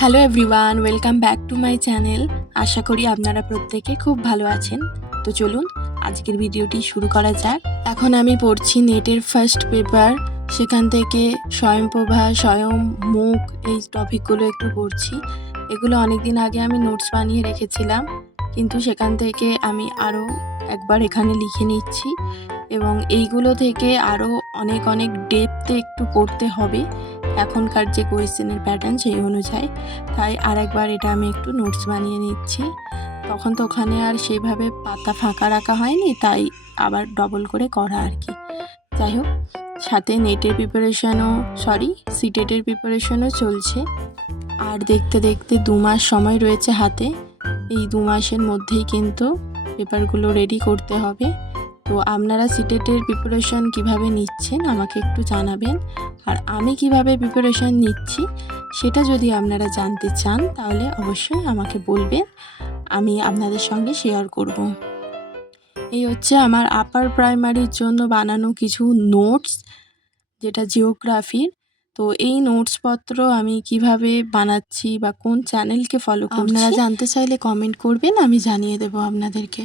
Hello everyone, welcome back to my channel. আশা করি আপনারা প্রত্যেকে খুব ভালো আছেন। তো চলুন আজকের ভিডিওটি শুরু করা যাক। এখন আমি পড়ছি নেটের ফার্স্ট পেপার, সেখান থেকে স্বয়ংপ্রভা, স্বয়ংমুখ এই টপিকগুলো একটু পড়ছি। এগুলো অনেক দিন আগে আমি নোটস বানিয়ে রেখেছিলাম, কিন্তু সেখান থেকে আমি আরও একবার এখানে লিখে নিচ্ছি এবং এইগুলো থেকে আরও অনেক অনেক ডেপথে একটু পড়তে হবে এখনকার যে কোয়েশ্চেনের প্যাটার্ন সেই অনুযায়ী। তাই আরেকবার এটা আমি একটু নোটস বানিয়ে নিচ্ছি। তখন তো ওখানে আর সেভাবে পাতা ফাঁকা রাখা হয়নি, তাই আবার ডবল করে করা আর কি। যাই হোক, সাথে নেটের প্রিপারেশনও সিটেটের প্রিপারেশনও চলছে। আর দেখতে দেখতে 2 মাস সময় রয়েছে হাতে। এই 2 মাসের মধ্যেই কিন্তু পেপারগুলো রেডি করতে হবে। তো আপনারা সিটেটের প্রিপারেশন কিভাবে নিচ্ছেন আমাকে একটু জানাবেন, আর আমি কিভাবে প্রিপারেশন নিচ্ছি সেটা যদি আপনারা জানতে চান তাহলে অবশ্যই আমাকে বলবেন, আমি আপনাদের সঙ্গে শেয়ার করব। এই হচ্ছে আমার আপার প্রাইমারির জন্য বানানো কিছু নোটস, যেটা জিওগ্রাফির। তো এই নোটসপত্র আমি কিভাবে বানাচ্ছি বা কোন চ্যানেলকে ফলো করছি আপনারা জানতে চাইলে কমেন্ট করবেন, আমি জানিয়ে দেবো আপনাদেরকে।